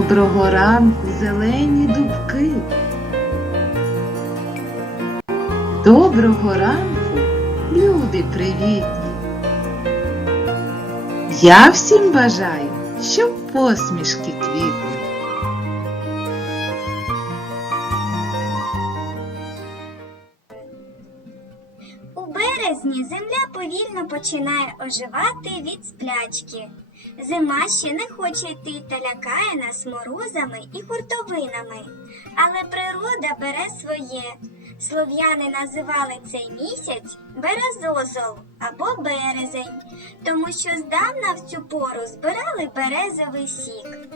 Доброго ранку, зелені дубки. Доброго ранку, люди привітні. Я всім бажаю, щоб посмішки квітли. У березні земля повільно починає оживати від сплячки. Зима ще не хоче йти та лякає нас морозами і хуртовинами. Але природа бере своє. Слов'яни називали цей місяць березозол або березень, тому що здавна в цю пору збирали березовий сік.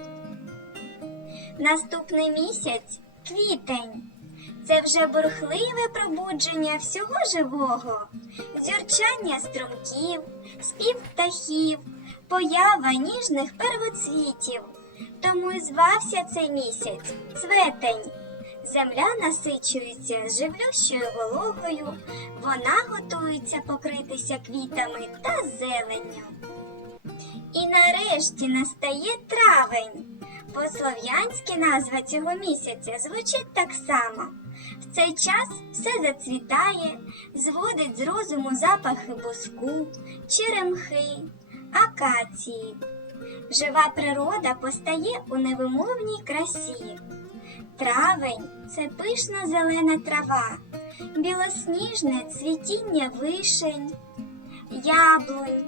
Наступний місяць квітень. Це вже бурхливе пробудження всього живого, зюрчання струмків, спів птахів, поява ніжних первоцвітів. Тому і звався цей місяць цветень. Земля насичується живлющою вологою, вона готується покритися квітами та зеленню. І нарешті настає травень. По-слов'янськи назва цього місяця звучить так само. В цей час все зацвітає, зводить з розуму запахи буску, черемхи, акації. Жива природа постає у невимовній красі. Травень це пишна зелена трава, білосніжне цвітіння вишень, яблунь,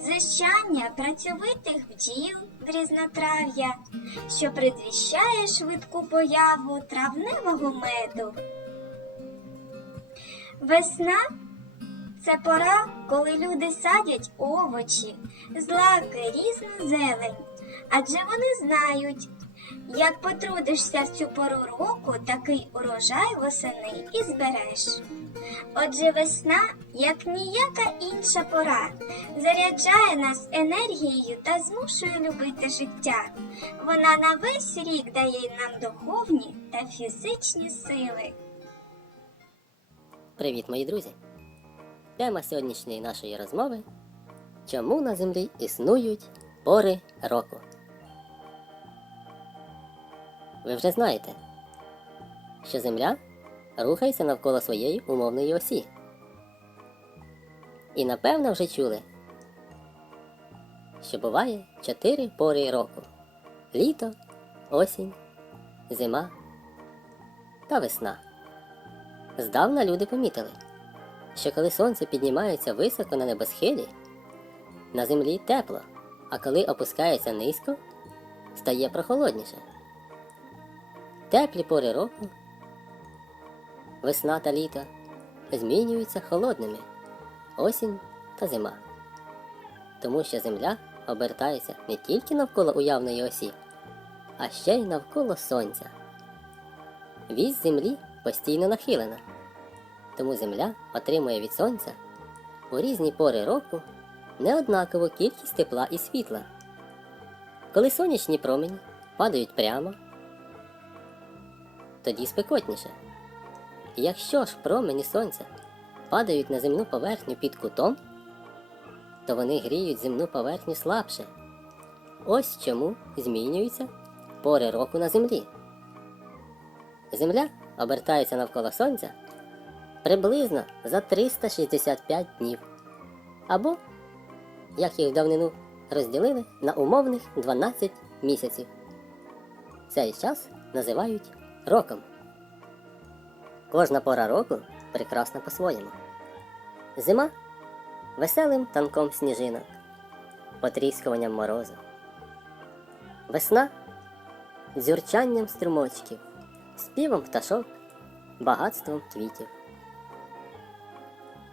дзищання працьовитих бджіл різнотрав'я, що предвіщає швидку появу травневого меду. Весна це пора, коли люди садять овочі, злаки, різну зелень, адже вони знають, як потрудишся в цю пору року, такий урожай восени і збереш. Отже, весна, як ніяка інша пора, заряджає нас енергією та змушує любити життя. Вона на весь рік дає нам духовні та фізичні сили. Привіт, мої друзі! Тема сьогоднішньої нашої розмови Чому на землі існують пори року? Ви вже знаєте, що Земля рухається навколо своєї умовної осі. І напевно вже чули, що буває чотири пори року: літо, осінь, зима та весна. Здавна люди помітили, що коли сонце піднімається високо на небосхилі, на землі тепло, а коли опускається низько, стає прохолодніше. Теплі пори року, весна та літо змінюються холодними, осінь та зима. Тому що земля обертається не тільки навколо уявної осі, а ще й навколо сонця. Вісь землі постійно нахилена, тому земля отримує від сонця у різні пори року неоднакову кількість тепла і світла. Коли сонячні промені падають прямо, тоді спекотніше. Якщо ж промені сонця падають на земну поверхню під кутом, то вони гріють земну поверхню слабше. Ось чому змінюються пори року на землі. Земля обертається навколо Сонця приблизно за 365 днів. Або, як їх в давнину розділили на умовних 12 місяців. Цей час називають роком. Кожна пора року прекрасна по-своєму. Зима веселим танком сніжинок, потріскуванням морозу. Весна дзюрчанням струмочків, співом пташок, багатством квітів.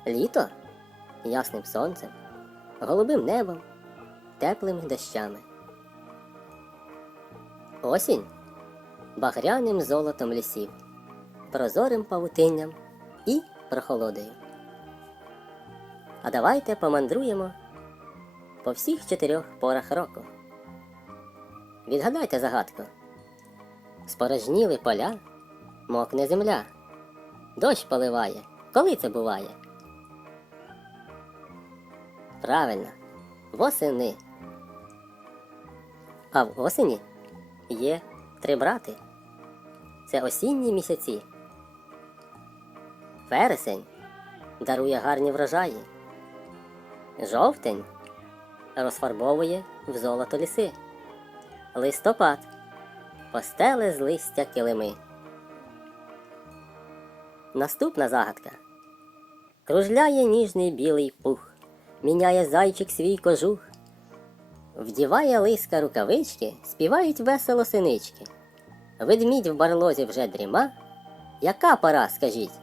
Літо ясним сонцем, голубим небом, теплими дощами. Осінь багряним золотом лісів, прозорим павутинням і прохолодою. А давайте помандруємо по всіх чотирьох порах року. Відгадайте загадку. Спорожніли поля, мокне земля, дощ поливає. Коли це буває? Правильно, восени. А в осені є три брати. Це осінні місяці. Вересень дарує гарні врожаї. Жовтень розфарбовує в золото ліси. Листопад постеле з листя килими. Наступна загадка. Кружляє ніжний білий пух, міняє зайчик свій кожух. Вдіває лиска рукавички, співають весело синички. Ведмідь в барлозі вже дріма. Яка пора, скажіть?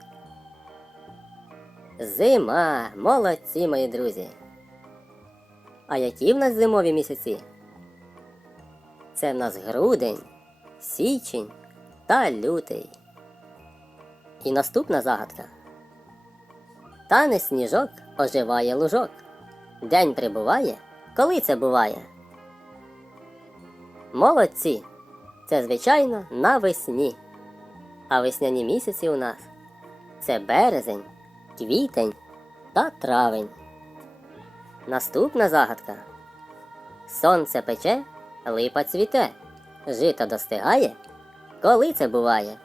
Зима, молодці, мої друзі. А які в нас зимові місяці? Це в нас грудень, січень та лютий. І наступна загадка. Тане сніжок оживає лужок. День прибуває, коли це буває? Молодці! Це, звичайно, навесні. А весняні місяці у нас це березень, квітень та травень. Наступна загадка. Сонце пече, липа цвіте, жито достигає. Коли це буває?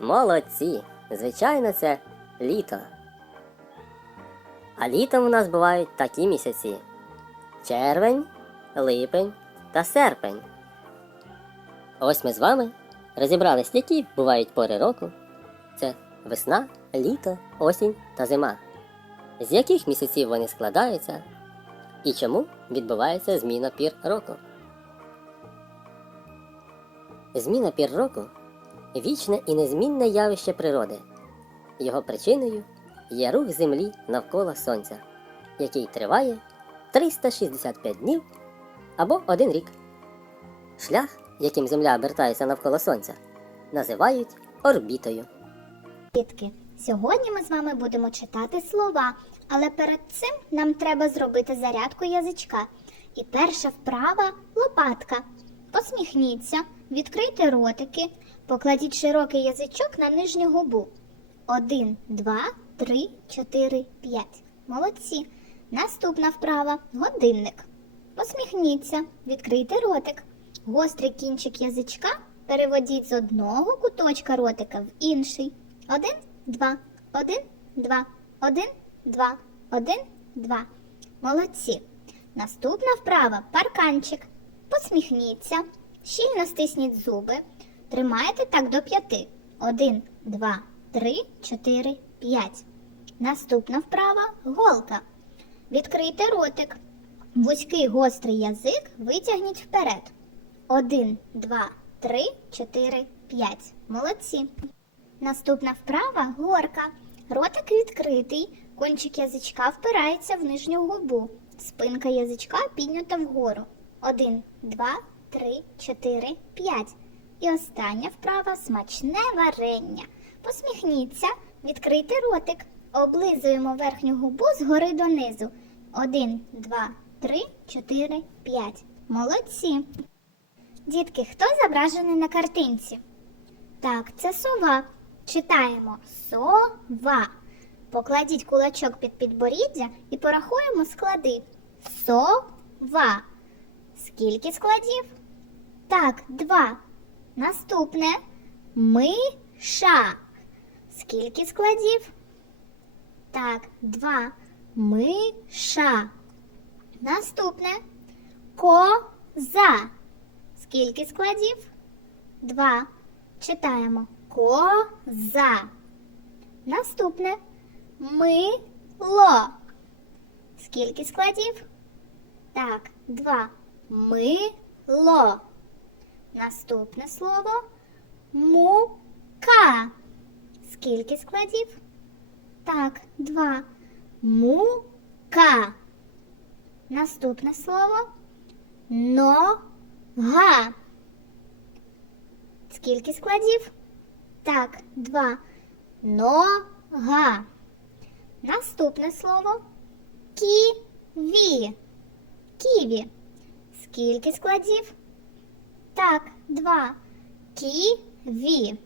Молодці! Звичайно, це літо. А літом у нас бувають такі місяці: червень, липень та серпень. Ось ми з вами розібрались, які бувають пори року. Це весна, літо, осінь та зима. З яких місяців вони складаються і чому відбувається зміна пір року? Зміна пір року вічне і незмінне явище природи. Його причиною є рух Землі навколо Сонця, який триває 365 днів або один рік. Шлях, яким Земля обертається навколо Сонця, називають орбітою. Дітки, сьогодні ми з вами будемо читати слова, але перед цим нам треба зробити зарядку язичка. І перша вправа лопатка. Посміхніться, відкрийте ротики, покладіть широкий язичок на нижню губу. Один, два, три, чотири, п'ять. Молодці. Наступна вправа годинник. Посміхніться, відкрийте ротик. Гострий кінчик язичка переводіть з одного куточка ротика в інший. Один, два, один, два, один, два, один, два. Молодці. Наступна вправа парканчик. Посміхніться, щільно стисніть зуби. Тримайте так до п'яти. Один, два, три, чотири, п'ять. Наступна вправа голка. Відкрийте ротик. Вузький гострий язик витягніть вперед. Один, два, три, чотири, п'ять. Молодці. Наступна вправа горка. Ротик відкритий, кончик язичка впирається в нижню губу. Спинка язичка піднята вгору. Один, два, три, чотири, п'ять. І остання вправа смачне варення. Посміхніться, відкрийте ротик. Облизуємо верхню губу згори донизу. Один, два, три, чотири, п'ять. Молодці. Дітки, хто зображений на картинці? Так, це сова. Читаємо сова. Покладіть кулачок під підборіддя і порахуємо склади. Сова. Скільки складів? Так, два. Наступне миша. Скільки складів? Так, два. Миша. Наступне коза. Скільки складів? Два. Читаємо коза. Наступне мило. Скільки складів? Так, два. Мило. Наступне слово мука. Скільки складів? Так, два. Мука. Наступне слово нога. Скільки складів? Так, два. Нога. Наступне слово ківі. Ківі. Скільки складів? Так, два. Ківі.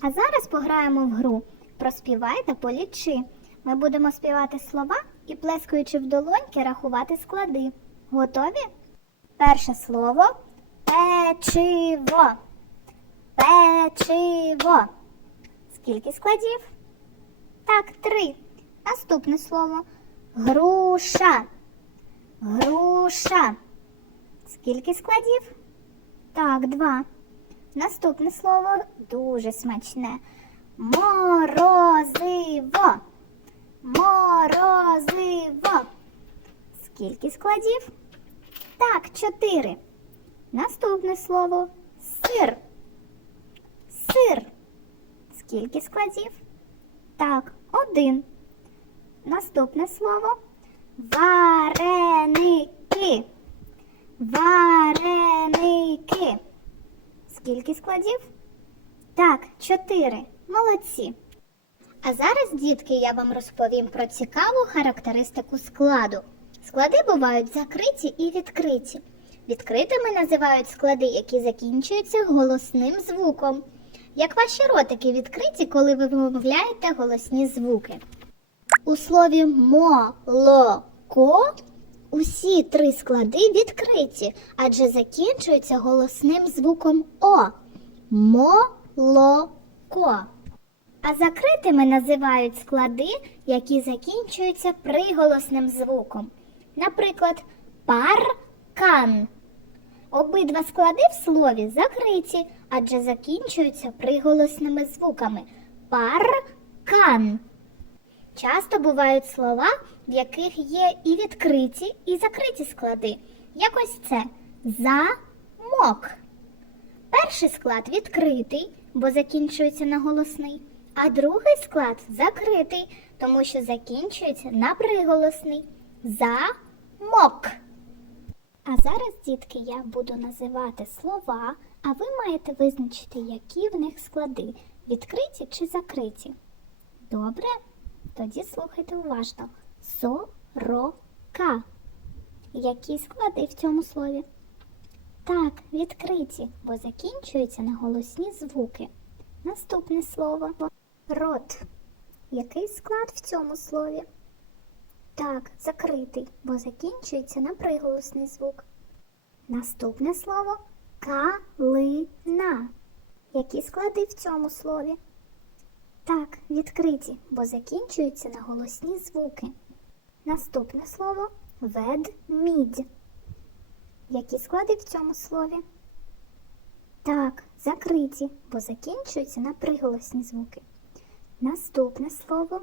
А зараз пограємо в гру. Проспівай та полічи. Ми будемо співати слова і, плескаючи в долоньки, рахувати склади. Готові? Перше слово печиво. Печиво. Скільки складів? Так, три. Наступне слово груша. Груша. Скільки складів? Так, два. Наступне слово дуже смачне. Морозиво. Морозиво. Скільки складів? Так, чотири. Наступне слово сир. Сир. Скільки складів? Так, один. Наступне слово вареники. Вареники. Скільки складів? Так, чотири. Молодці. А зараз, дітки, я вам розповім про цікаву характеристику складу. Склади бувають закриті і відкриті. Відкритими називають склади, які закінчуються голосним звуком. Як ваші ротики відкриті, коли ви вимовляєте голосні звуки. У слові молоко усі три склади відкриті, адже закінчуються голосним звуком О. Молоко. А закритими називають склади, які закінчуються приголосним звуком. Наприклад, паркан. Обидва склади в слові закриті, адже закінчуються приголосними звуками. Паркан. Часто бувають слова, в яких є і відкриті, і закриті склади. Як ось це замок. Перший склад відкритий, бо закінчується на голосний, а другий склад закритий, тому що закінчується на приголосний. Замок. А зараз, дітки, я буду називати слова, а ви маєте визначити, які в них склади відкриті чи закриті. Добре? Тоді слухайте уважно. Сорока. Які склади в цьому слові? Так, відкриті, бо закінчуються на голосні звуки. Наступне слово рот. Який склад в цьому слові? Так, закритий, бо закінчується на приголосний звук. Наступне слово калина. Які склади в цьому слові? Так, відкриті, бо закінчуються на голосні звуки. Наступне слово ведмідь. Які склади в цьому слові? Так, закриті, бо закінчуються на приголосні звуки. Наступне слово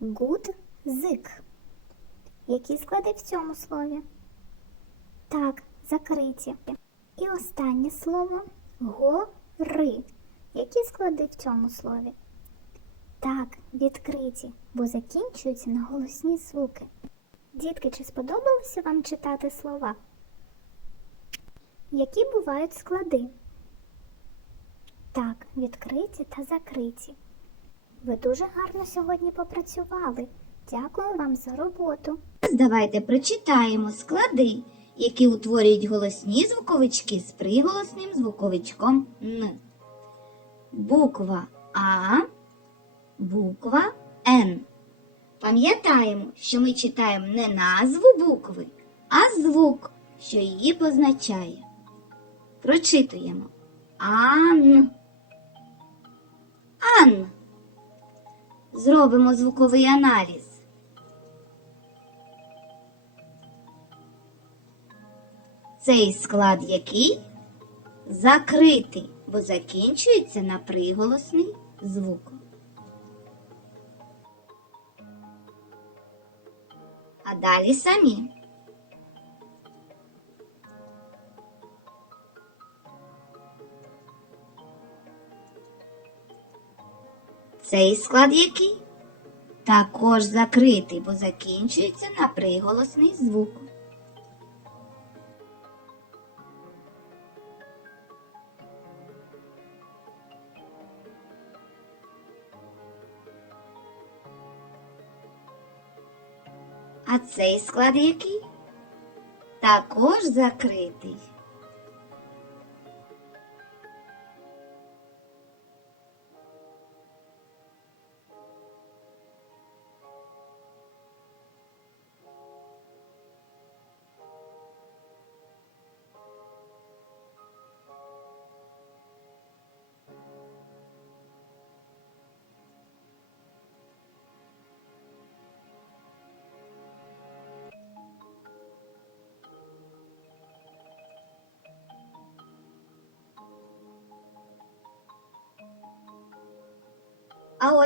гудзик. Які склади в цьому слові? Так, закриті. І останнє слово гори. Які склади в цьому слові? Так, відкриті, бо закінчуються на голосні звуки. Дітки, чи сподобалося вам читати слова? Які бувають склади? Так, відкриті та закриті. Ви дуже гарно сьогодні попрацювали. Дякую вам за роботу. Давайте прочитаємо склади, які утворюють голосні звуковички з приголосним звуковичком Н. Буква А, буква Н. Пам'ятаємо, що ми читаємо не назву букви, а звук, що її позначає. Прочитуємо Ан. Ан. Зробимо звуковий аналіз. Цей склад який? Закритий, бо закінчується на приголосний звук. А далі самі. Цей склад який? Також закритий, бо закінчується на приголосний звук. А цей склад який? Також закритий.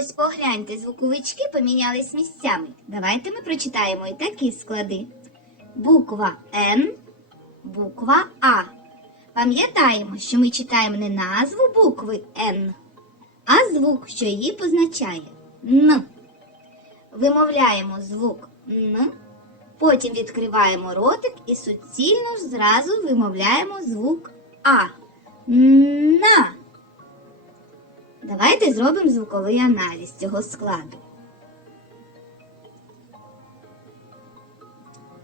Ось погляньте, звуковички помінялись місцями. Давайте ми прочитаємо і такі склади. Буква Н, буква А. Пам'ятаємо, що ми читаємо не назву букви Н, а звук, що її позначає Н. Вимовляємо звук Н, потім відкриваємо ротик і суцільно зразу вимовляємо звук А. На. Давайте зробимо звуковий аналіз цього складу.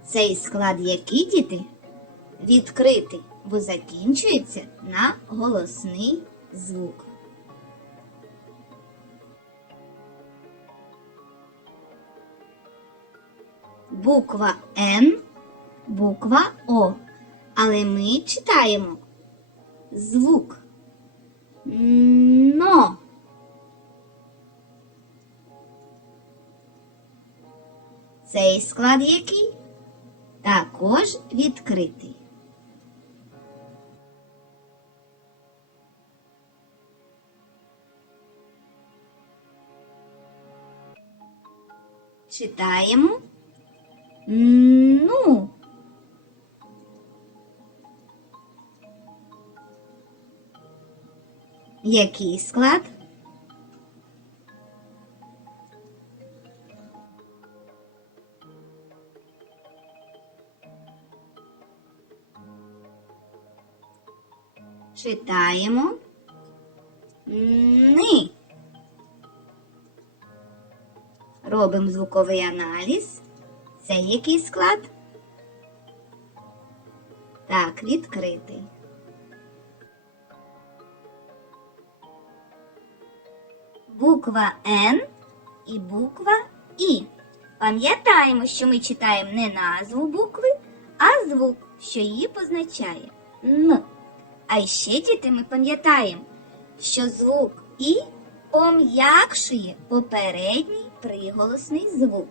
Цей склад який діти? Відкритий, бо закінчується на голосний звук. Буква Н, буква О. Але ми читаємо звук но. Цей склад який? Також відкритий. Читаємо. Який склад? Читаємо. Ни. Робимо звуковий аналіз. Це який склад? Так, відкритий. Буква Н і буква І. Пам'ятаємо, що ми читаємо не назву букви, а звук, що її позначає Н. А ще діти ми пам'ятаємо, що звук І пом'якшує попередній приголосний звук.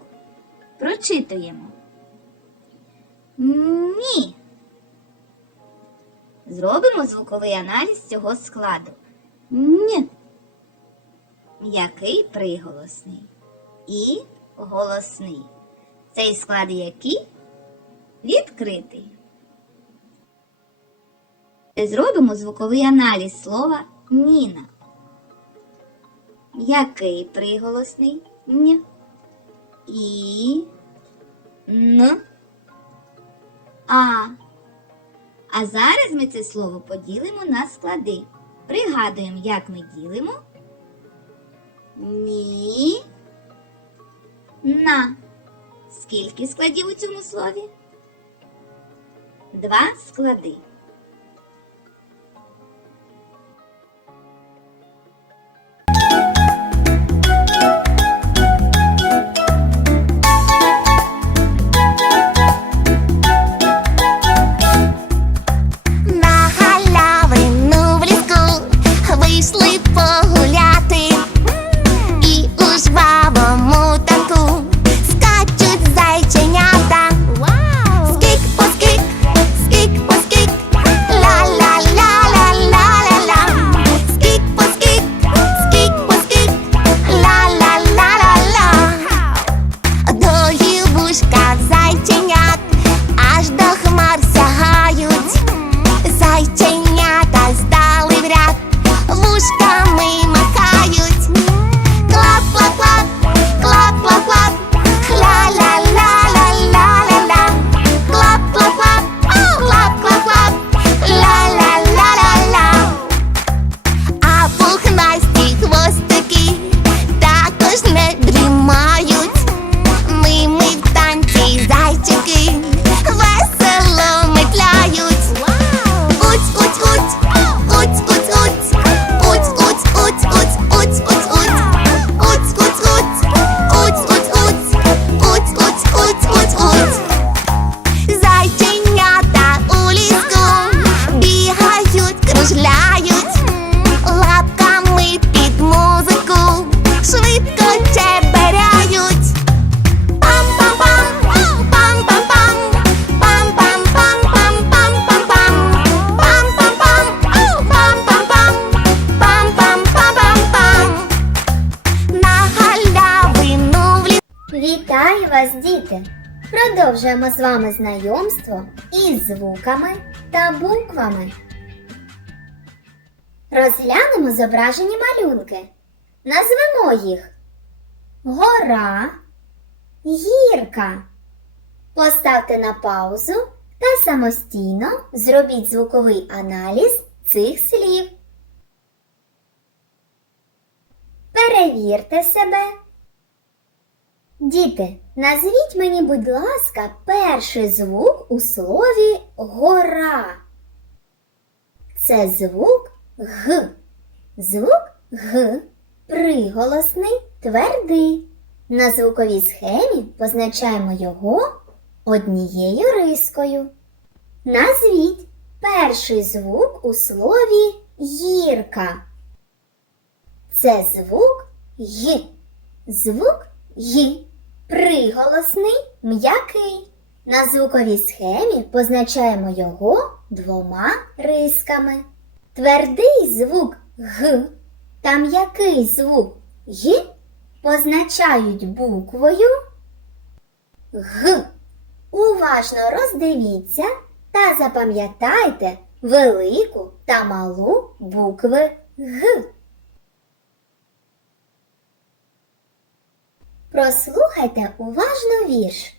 Прочитуємо. Ні. Зробимо звуковий аналіз цього складу. Ні м'який приголосний і голосний. Цей склад який? Відкритий. Зробимо звуковий аналіз слова Ніна. М'який приголосний Н. І Н. А. А зараз ми це слово поділимо на склади. Пригадуємо, як ми ділимо. Ні. На. Скільки складів у цьому слові? Два склади. Продовжуємо з вами знайомство із звуками та буквами. Розглянемо зображені малюнки. Назвемо їх Гора, гірка. Поставте на паузу та самостійно зробіть звуковий аналіз цих слів. Перевірте себе. Діти, назвіть мені, будь ласка, перший звук у слові гора. Це звук Г. Звук Г приголосний, твердий. На звуковій схемі позначаємо його однією рискою. Назвіть перший звук у слові гірка. Це звук Й. Звук Й. Приголосний м'який. На звуковій схемі позначаємо його двома рисками. Твердий звук Г та м'який звук Й позначають буквою Г. Уважно роздивіться та запам'ятайте велику та малу букви Г. Прослухайте уважно вірш.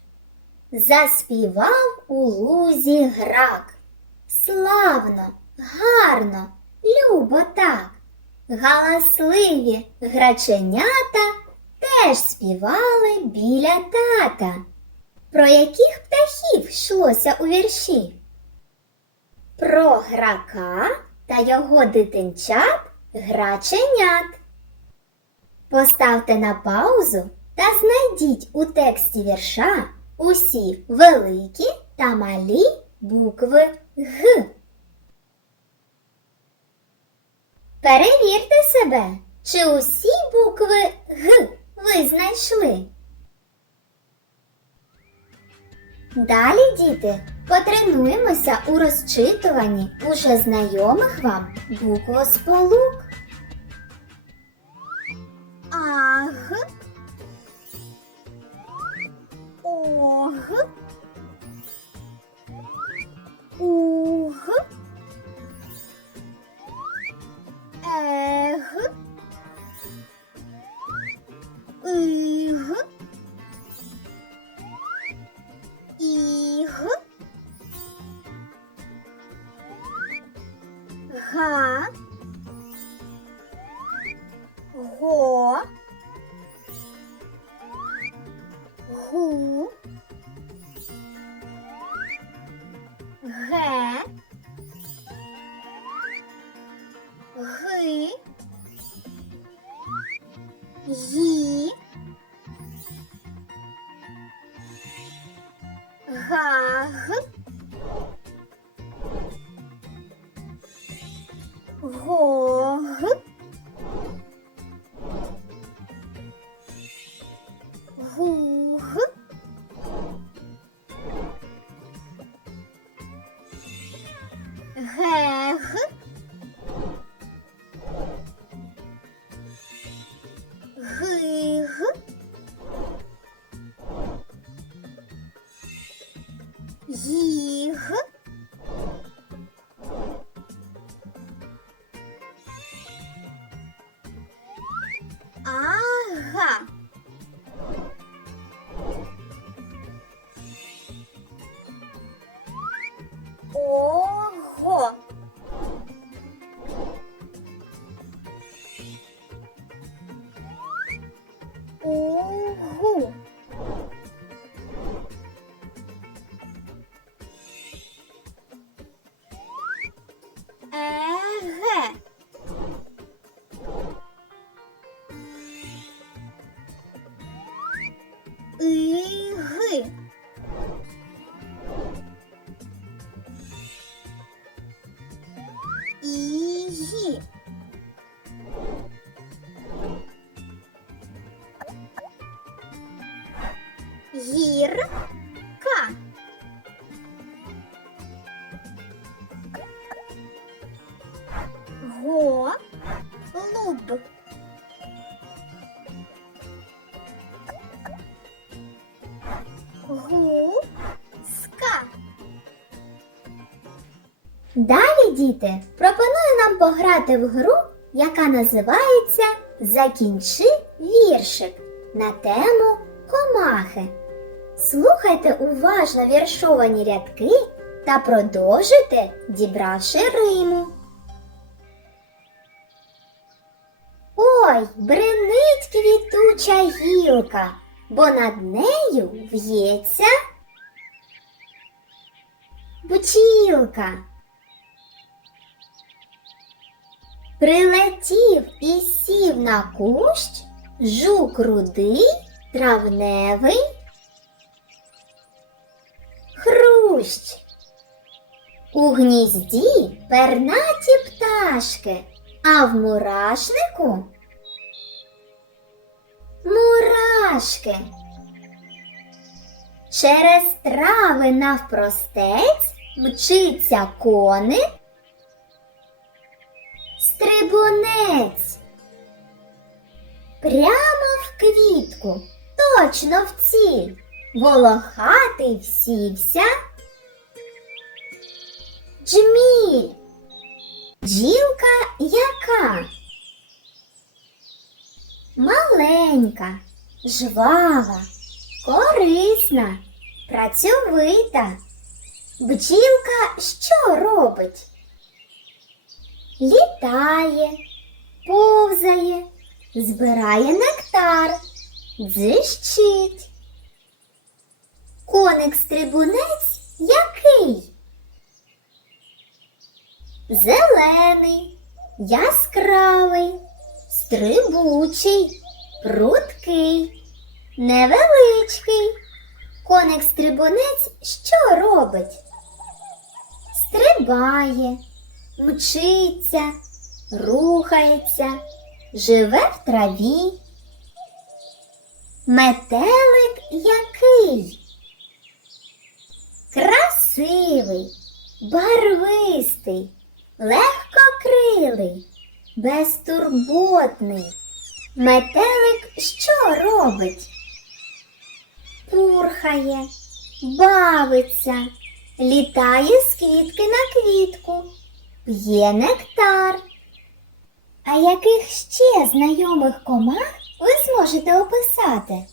Заспівав у лузі грак. Славно, гарно, любо так. Галасливі граченята теж співали біля тата. Про яких птахів йшлося у вірші? Про грака та його дитинчат граченят. Поставте на паузу та знайдіть у тексті вірша усі великі та малі букви Г. Перевірте себе, чи усі букви Г ви знайшли. Далі, діти, потренуємося у розчитуванні уже знайомих вам буквосполук. Аг. Ог. Уг. Ег. Гаг. Гог. 呜！Далі, діти, пропоную нам пограти в гру, яка називається Закінчи віршик на тему комахи. Слухайте уважно віршовані рядки та продовжуйте, дібравши риму. Ой, бренить квітуча гілка, бо над нею в'ється бджілка. Прилетів і сів на кущ жук рудий, травневий, хрущ. У гнізді пернаті пташки, а в мурашнику мурашки. Через трави навпростець мчиться коник, стрибунець. Прямо в квітку, точно в ціль, волохатий всівся. Джміль. Джілка яка? Маленька, жвава, корисна, працьовита. Бджілка що робить? Літає, повзає, збирає нектар, дзищить. Коник-стрибунець який? Зелений, яскравий, стрибучий, прудкий, невеличкий. Коник-стрибунець що робить? Стрибає, мчиться, рухається, живе в траві. Метелик який? Красивий, барвистий, легкокрилий, безтурботний. Метелик що робить? Пурхає, бавиться, літає з квітки на квітку, п'є нектар. А яких ще знайомих комах ви зможете описати?